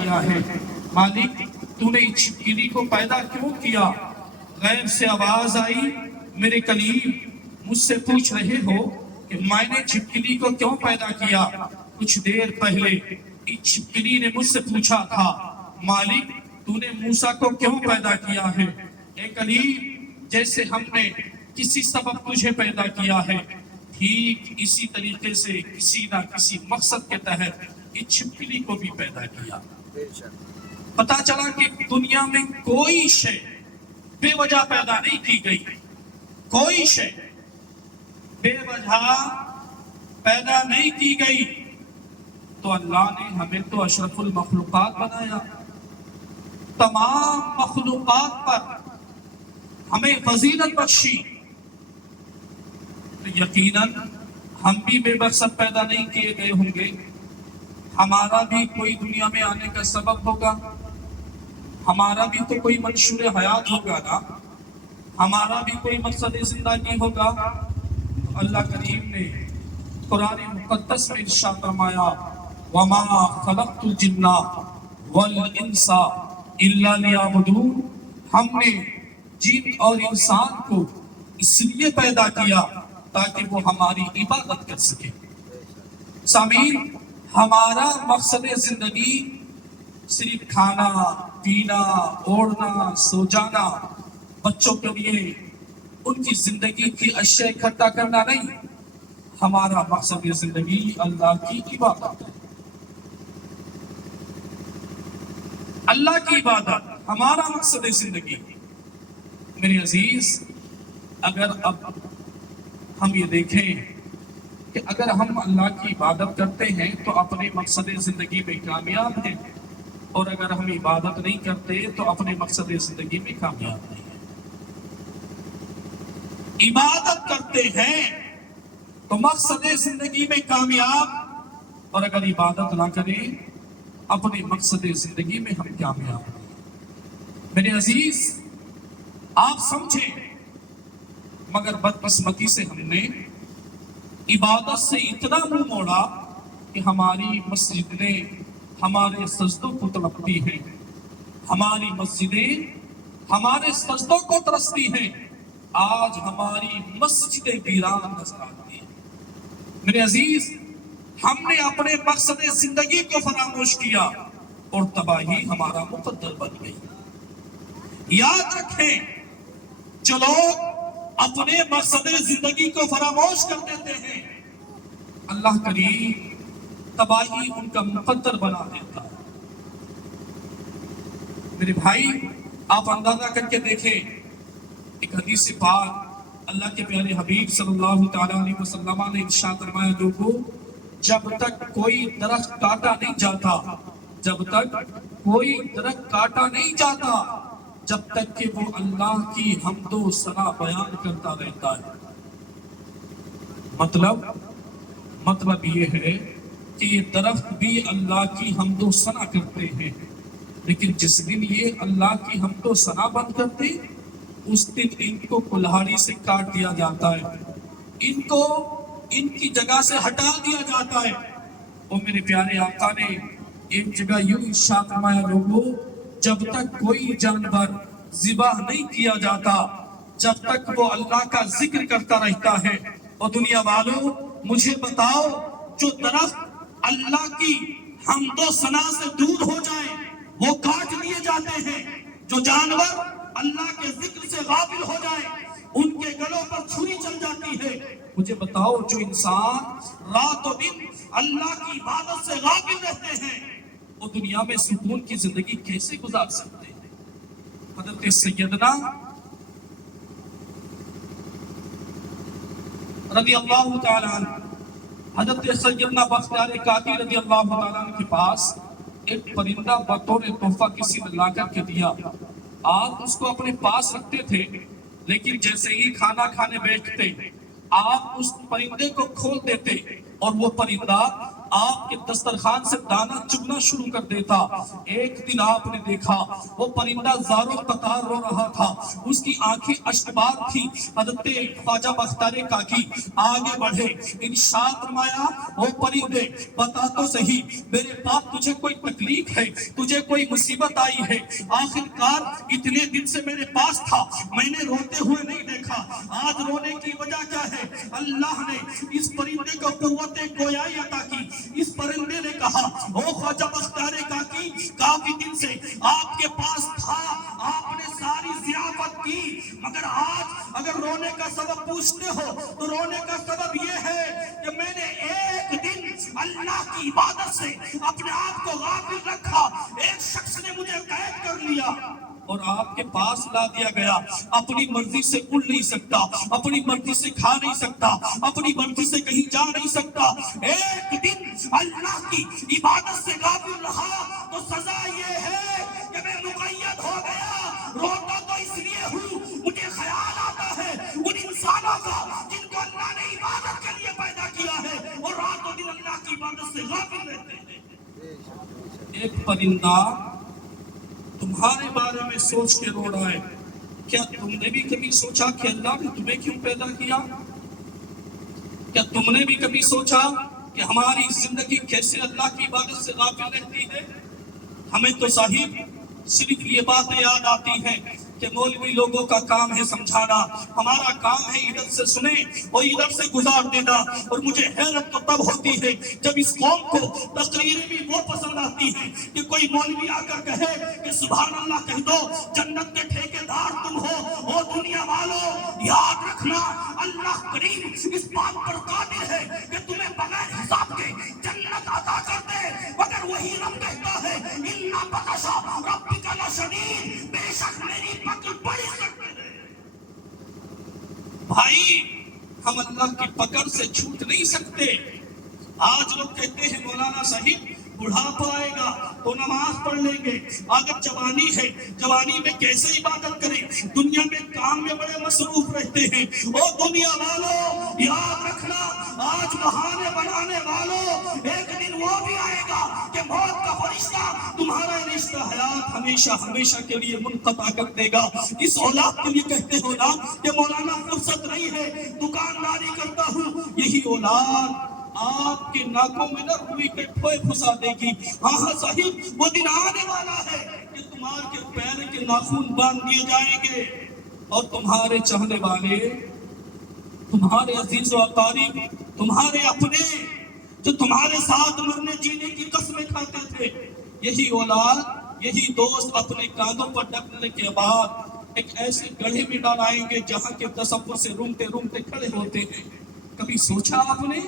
کیا ہے؟ مالک تو نے اس چھپکلی کو پیدا کیوں کیا؟ غیب سے آواز آئی، میرے کلیم مجھ سے پوچھ رہے ہو کہ میں نے چھپکلی کو کیوں پیدا کیا؟ کچھ دیر پہلے اس چھپکلی نے مجھ سے پوچھا تھا، مالک تو نے موسیٰ کو کیوں پیدا کیا ہے؟ اے کلیم جیسے ہم نے کسی سبب تجھے پیدا کیا ہے، ٹھیک اسی طریقے سے کسی نہ کسی مقصد کے تحت اس چھپکلی کو بھی پیدا کیا۔ پتا چلا کہ دنیا میں کوئی شے بے وجہ پیدا نہیں کی گئی، کوئی شے بے وجہ پیدا نہیں کی گئی۔ تو اللہ نے ہمیں تو اشرف المخلوقات بنایا، تمام مخلوقات پر ہمیں فضیلت بخشی، یقیناً ہم بھی بے مقصد پیدا نہیں کیے گئے ہوں گے۔ ہمارا بھی کوئی دنیا میں آنے کا سبب ہوگا، ہمارا بھی تو کوئی منشور حیات ہوگا نا، ہمارا بھی کوئی مقصد زندگی ہوگا۔ تو اللہ کریم نے قرآن مقدس میں ارشاد فرمایا، وَمَا خَلَقْتُ الْجِنَّ وَالْإِنسَ إِلَّا لِيَعْبُدُونِ، ہم نے جن اور انسان کو اس لیے پیدا کیا تاکہ وہ ہماری عبادت کر سکے۔ سامعین، ہمارا مقصد زندگی صرف کھانا پینا اوڑھنا سو جانا، بچوں کے لیے ان کی زندگی کی اشیاء اکٹھا کرنا نہیں، ہمارا مقصد زندگی اللہ کی عبادت ہے۔ اللہ کی عبادت ہمارا مقصد زندگی۔ میرے عزیز، اگر اب ہم یہ دیکھیں کہ اگر ہم اللہ کی عبادت کرتے ہیں تو اپنے مقصد زندگی میں کامیاب ہیں، اور اگر ہم عبادت نہیں کرتے تو اپنے مقصد زندگی میں کامیاب نہیں ہیں۔ عبادت کرتے ہیں تو مقصد زندگی میں کامیاب، اور اگر عبادت نہ کریں اپنے مقصد زندگی میں ہم کامیاب ہیں۔ میرے عزیز، آپ سمجھیں، مگر بدقسمتی سے ہم نے عبادت سے اتنا منہ موڑا کہ ہماری مسجدیں ہمارے سجدوں کو تڑپتی ہیں، ہماری مسجدیں ہمارے سجدوں کو ترستی ہیں۔ آج ہماری مسجدیں ویران نظر آتی ہیں۔ میرے عزیز، ہم نے اپنے مقصد زندگی کو فراموش کیا اور تباہی ہمارا مقدر بن گئی۔ یاد رکھیں، جو لوگ اپنے مقصد زندگی کو فراموش کر دیتے ہیں، اللہ کریم تباہی ان کا مقدر بنا دیتا ہے۔ میرے بھائی، آپ اندازہ کر کے دیکھیں، ایک حدیث پاک اللہ کے پیارے حبیب صلی اللہ تعالیٰ علیہ وسلم نے ارشاد فرمایا، لوگوں، جب تک کوئی درخت کاٹا نہیں جاتا، جب تک کوئی درخت کاٹا نہیں جاتا، جب تک کہ وہ اللہ کی حمد و ثنا بیان کرتا رہتا ہے۔ مطلب یہ ہے کہ یہ درخت بھی اللہ کی حمد و ثنا کرتے ہیں، لیکن جس دن یہ اللہ کی حمد و ثنا بند کرتے، اس دن ان کو کلہاڑی سے کاٹ دیا جاتا ہے، ان کو ان کی جگہ سے ہٹا دیا جاتا ہے۔ اور میرے پیارے آقا نے ایک جگہ یوں ارشاد فرمایا، لوگوں، جب تک کوئی جانور ذبح نہیں کیا جاتا، جب تک وہ اللہ کا ذکر کرتا رہتا ہے۔ اور دنیا والوں، مجھے بتاؤ، جو درخت اللہ کی حمد و ثنا سے دور ہو جائیں وہ کاٹ لیے جاتے ہیں، جو جانور اللہ کے ذکر سے غافل ہو جائیں ان کے گلوں پر چھری چل جاتی ہے۔ مجھے بتاؤ، جو انسان رات و دن اللہ کی عبادت سے غافل رہتے ہیں وہ دنیا میں سکون کی زندگی کیسے گزار سکتے ہیں؟ حضرت سیدنا رضی اللہ تعالیٰ عنہ، حضرت سیدنا بختیار کاکی رضی اللہ تعالیٰ عنہ کے پاس ایک پرندہ بطور تحفہ کسی نے لا کر کے دیا۔ آپ اس کو اپنے پاس رکھتے تھے، لیکن جیسے ہی کھانا کھانے بیٹھتے آپ اس پرندے کو کھول دیتے اور وہ پرندہ آپ کے دسترخوان سے دانا چگنا شروع کر دیتا۔ ایک دن آپ نے دیکھا وہ پرندہ زاروں قطار رو رہا تھا، اس کی آنکھیں اشکبار تھی۔ حضرت خواجہ بختیار کاکی آگے بڑھے، ارشاد فرمایا وہ پرندے بتا تو صحیح میرے پاس تجھے کوئی تکلیف ہے، تجھے کوئی مصیبت آئی ہے؟ آخر کار اتنے دن سے میرے پاس تھا، میں نے روتے ہوئے نہیں دیکھا، آج رونے کی وجہ کیا ہے؟ اللہ نے اس پرندے کو قوت گویائی عطا کی۔ اس پرندے نے کہا او خواجہ بختیار کاکی، کافی دن سے آپ کے پاس تھا، آپ نے ساری ضیافت کی، مگر آج اگر رونے کا سبب پوچھتے ہو تو رونے کا سبب یہ ہے کہ میں نے ایک دن اللہ کی عبادت سے اپنے آپ کو غافل رکھا، ایک شخص نے مجھے قید کر لیا اور آپ کے پاس لا دیا گیا۔ اپنی مرضی سے اڑ نہیں سکتا، اپنی مرضی سے کھا نہیں سکتا، اپنی مرضی سے کہیں جا نہیں سکتا۔ ایک دن اللہ کی عبادت سے غافل رہا تو سزا یہ ہے کہ میں مقید ہو گیا۔ روتا تو اس لیے ہوں، مجھے خیال آتا ہے ان انسانوں کا جن کو اللہ نے عبادت کے لیے پیدا کیا ہے اور رات و دن اللہ کی عبادت سے غافل رہتے ہیں۔ ایک پرندہ تمہارے بارے میں سوچ کے رو رہا ہے، کیا تم نے بھی کبھی سوچا کہ اللہ نے تمہیں کیوں پیدا کیا؟ کیا تم نے بھی کبھی سوچا کہ ہماری زندگی کیسے اللہ کی عبادت سے غافل رہتی ہے؟ ہمیں تو صاحب صرف یہ باتیں یاد آتی ہیں کہ مولوی لوگوں کا کام ہے سمجھانا، ہمارا کام ہے ادھر سے سنے اور ادھر سے گزار دینا۔ اور مجھے حیرت تو تب ہوتی ہے جب اس قوم کو تقریریں بھی وہ پسند آتی ہیں کہ کوئی مولوی آ کر کہے کہ سبحان اللہ کہہ دو، جنت کے ٹھیکیدار تم ہو۔ او دنیا والوں یاد رکھنا، اللہ کریم اس بات پر قادر ہے کہ تمہیں بغیر حساب کے جنت عطا کر دے، مگر وہی رب کہتا ہے اِنَّ بَطْشَ رَبِّكَ لَشَدِيدٌ، بے شک میری پکڑ بڑی سخت ہے۔ بھائی ہم اللہ کی پکڑ سے چھوٹ نہیں سکتے۔ آج لوگ کہتے ہیں مولانا صاحب بڑھاپا آئے گا تو نماز پڑھ لیں گے، اگر جوانی ہے جوانی میں کیسے عبادت کریں؟ دنیا میں کام میں بڑے مصروف رہتے ہیں۔ او دنیا والوں یاد رکھنا، آج بہانے بنانے والوں ایک دن وہ بھی آئے گا کہ موت کا فرشتہ تمہارا رشتہ حیات ہمیشہ ہمیشہ کے لیے منقطع کر دے گا۔ اس اولاد کے لیے کہتے ہو نا کہ مولانا فرصت نہیں ہے، دکانداری کرتا ہوں، یہی اولاد آپ کے ناکوں میں نہ روئی کے ٹھوئے پھنسا دے گی۔ ہاں صاحب وہ دن آنے والا ہے کہ تمہارے کے پیر کے ناخن باندھ دیے جائیں گے اور تمہارے چاہنے والے، تمہارے عزیز و اقارب، تمہارے اپنے جو تمہارے ساتھ مرنے جینے کی قسمیں کھاتے تھے، یہی اولاد یہی دوست اپنے کاندھوں پر ڈھکنے کے بعد ایک ایسے گڑھے میں ڈالائیں گے جہاں کے تصور سے رومتے رومتے کھڑے ہوتے ہیں۔ کبھی سوچا آپ نے،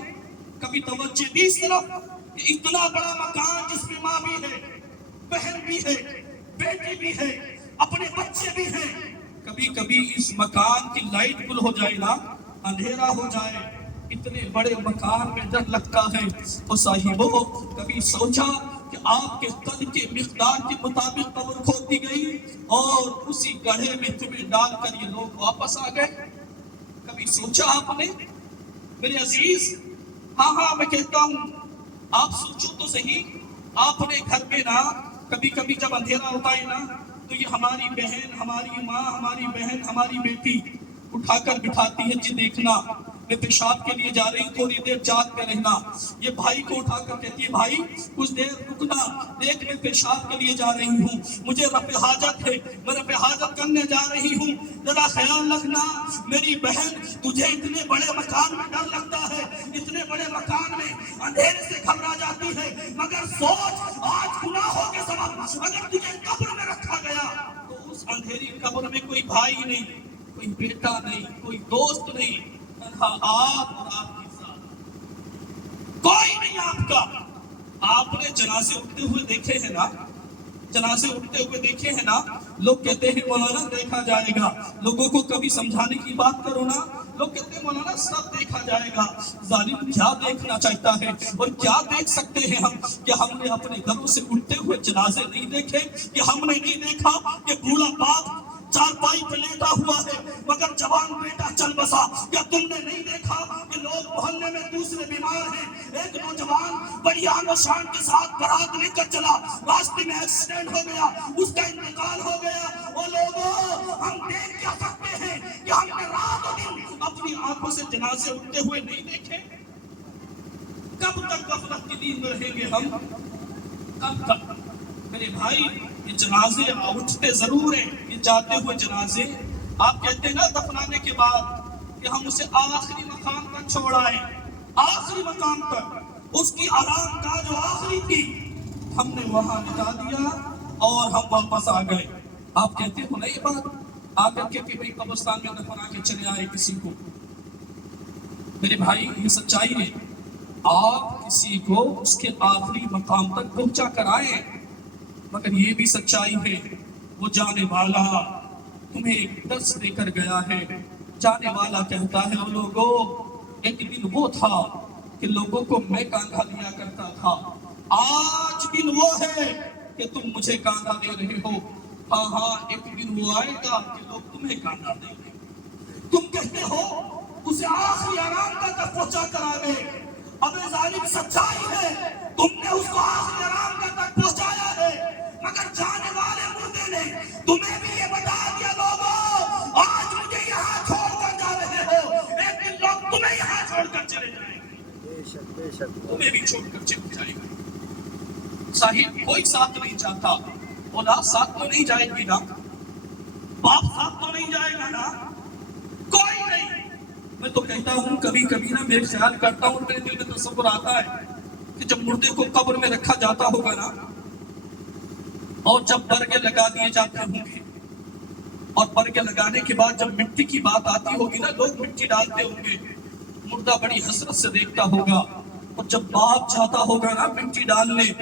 کبھی توجہ دی اس طرف کہ اتنا بڑا مکان جس میں ماں بھی ہے، بہن بھی ہے، بیٹی بھی ہے، اپنے بچے بھی ہیں، کبھی کبھی اس مکان کی لائٹ گل ہو جائے نا، اندھیرا ہو جائے، اتنے بڑے مکان میں ڈر لگتا ہے۔ تو صاحبوں کبھی سوچا کہ آپ کے قد کے مقدار کے مطابق قبر کھودی گئی اور اسی گڑھے میں تمہیں ڈال کر یہ لوگ واپس آ گئے؟ کبھی سوچا آپ نے میرے عزیز؟ ہاں میں کہتا ہوں آپ سوچو تو صحیح، آپ نے گھر میں نا کبھی کبھی جب اندھیرا ہوتا ہے نا تو یہ ہماری بہن، ہماری ماں، ہماری بہن، ہماری بیٹی اٹھا کر بٹھاتی ہے، جی دیکھنا میں پیشاب کے لیے جا رہی ہوں، تھوڑی دیر جاگ کے رہنا۔ یہ بھائی کو اٹھا کر کہتی ہے بھائی کچھ دیر رکنا، دیکھ میں پیشاب کے لیے جا رہی ہوں، مجھے رفع حاجت ہے، میں رفع حاجت کرنے جا رہی ہوں، ذرا خیال رکھنا۔ میری بہن تجھے اتنے بڑے مکان میں ڈر لگتا ہے، اتنے بڑے مکان میں اندھیرے سے گھبرا جاتی ہے، مگر سوچ آج گناہوں کے سبب اگر تجھے قبر میں رکھا گیا تو اس اندھیری قبر میں کوئی بھائی نہیں، کوئی بیٹا نہیں، کوئی دوست نہیں، تنہا آپ اور آپ کی ذات، کوئی نہیں آپ کا۔ آپ نے جنازے اٹھتے ہوئے دیکھے ہیں نا، جنازے اٹھتے ہوئے دیکھے ہیں نا، لوگ کہتے ہیں مولانا دیکھا جائے گا، لوگوں کو کبھی سمجھانے کی بات کرو نا، لوگ کہتے ہیں مولانا سب دیکھا جائے گا۔ ظالم کیا دیکھنا چاہتا ہے اور کیا دیکھ سکتے ہیں ہم کہ ہم نے اپنے گھروں سے اٹھتے ہوئے جنازے نہیں دیکھے، کہ ہم نے نہیں دیکھا کہ بوڑھا باپ چارپائی پہ لیٹا ہوا ہے مگر جوان بیٹا چل بسا. کیا تم نے نہیں دیکھا کہ لوگ محلے میں دوسرے بیمار ہیں؟ ایک نوجوان بڑی آن و شان کے ساتھ بارات لے کر چلا، راستے میں ایکسیڈنٹ ہو گیا، اس کا انتقال ہو گیا. وہ لوگوں، ہم دیکھ کیا سکتے ہیں کہ ہم نے رات و دن اپنی آنکھوں سے جنازے اٹھتے ہوئے نہیں دیکھے؟ کب تک غفلت کی نیند میں رہیں گے ہم؟ کب تک؟ میرے بھائی، یہ جنازے اٹھتے ضرور ہیں، یہ جاتے ہوئے جنازے آپ کہتے ہیں نا دفنانے کے بعد کہ ہم اسے آخری مقام تک چھوڑ آئے، آخری مقام تک اس کی آرام گاہ جو آخری تھی ہم نے وہاں لٹا دیا اور ہم واپس آ گئے. آپ کہتے ہو نا یہ بات آ کر کے کہ بھئی قبرستان میں دفنا کے چلے آئے کسی کو. میرے بھائی، یہ سچائی ہے. آپ کسی کو اس کے آخری مقام تک پہنچا کر آئے، مگر یہ بھی سچائی ہے وہ جانے والا تمہیں ایک درس دے کر گیا ہے. جانے والا کہتا ہے او لوگوں، ایک دن وہ تھا کہ لوگوں کو میں کاندھا لیا کرتا تھا، آج دن وہ ہے کہ تم مجھے کاندھا دے رہے ہو. ہاں ہاں، ایک دن وہ آئے گا کہ لوگ تمہیں کاندھا دیں گے. تم کہتے ہو اسے آخری آرام تک پہنچا کر آ گئے. اب ظالم سچائی ہے، تم نے اس کو آخری آرام تک پہنچایا ہے، مگر جانے والے مردے نے تمہیں بھی یہ بتا دیا لوگوں آج مجھے یہاں چھوڑ کر جا رہے ہو، ایک دن لوگ تمہیں یہاں چھوڑ کر چلے جائیں گے، تمہیں بھی چھوڑ کر چلے جائیں گے. صاحب کوئی ساتھ نہیں جاتا، اولاد ساتھ تو نہیں جائے گی نا، باپ ساتھ تو نہیں جائے گا نا، کوئی نہیں. میں تو کہتا ہوں کبھی کبھی نا میرے خیال کرتا ہوں، میرے دل میں تصور آتا ہے کہ جب مردے کو قبر میں رکھا جاتا ہوگا نا اور جب برگے لگا دیے جاتے ہوں گے اور برگے لگانے کے بعد جب مٹی کی بات آتی ہوگی نا، لوگ مٹی ڈالتے ہوں گے، مردہ بڑی حسرت سے دیکھتا ہوگا. اور جب باپ جاتا ہوگا نا مٹی ڈالنے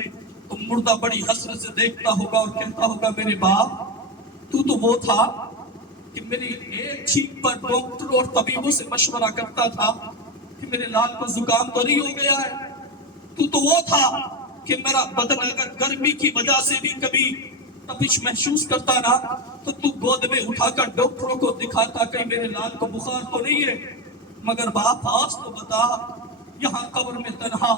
تو مردہ بڑی حسرت سے دیکھتا ہوگا اور کہتا ہوگا میرے باپ تو وہ تھا کہ میری ایک چھینک پر ڈاکٹر اور طبیبوں سے مشورہ کرتا تھا کہ میرے لال کو زکام تو نہیں ہو گیا ہے. تو وہ تھا کہ میرا بدن اگر گرمی کی وجہ سے بھی کبھی تپش محسوس کرتا نا تو گود میں اٹھا کر ڈاکٹروں کو دکھاتا کہ میرے لال کو بخار تو نہیں ہے. مگر باپ آج تو بتا، یہاں قبر میں تنہا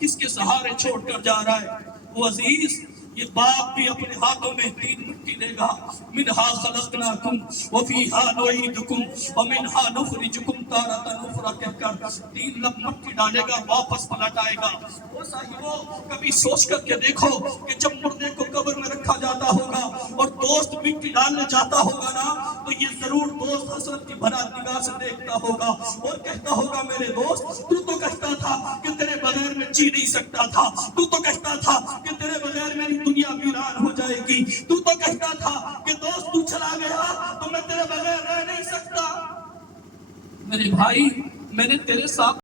کس کے سہارے چھوڑ کر جا رہا ہے؟ وہ عزیز، یہ باپ بھی اپنے ہاتھوں میں 3 مٹی لے گا. منہا خلقناکم وفیہا نعیدکم ومنہا نخرجکم تارۃ اخری کہہ کر 3 لب مٹی ڈالے گا، واپس پلٹ آئے گا. وہ صاحبوں، کبھی سوچ کر کے دیکھو کہ جب مردے کو قبر میں رکھا جاتا ہوگا اور دوست مٹی ڈالنے جاتا ہوگا نا تو یہ ضرور دوست حسرت کی بھرا نگاہ سے دیکھتا ہوگا اور کہتا ہوگا میرے دوست تو کہتا تھا کہ تیرے بغیر میں جی نہیں سکتا تھا، تو کہتا تھا کہ تیرے بغیر میری دنیا ویران ہو جائے گی، تو کہتا تھا کہ دوست تو چلا گیا تو میں تیرے بغیر رہ نہیں سکتا. میرے بھائی، میں نے تیرے ساتھ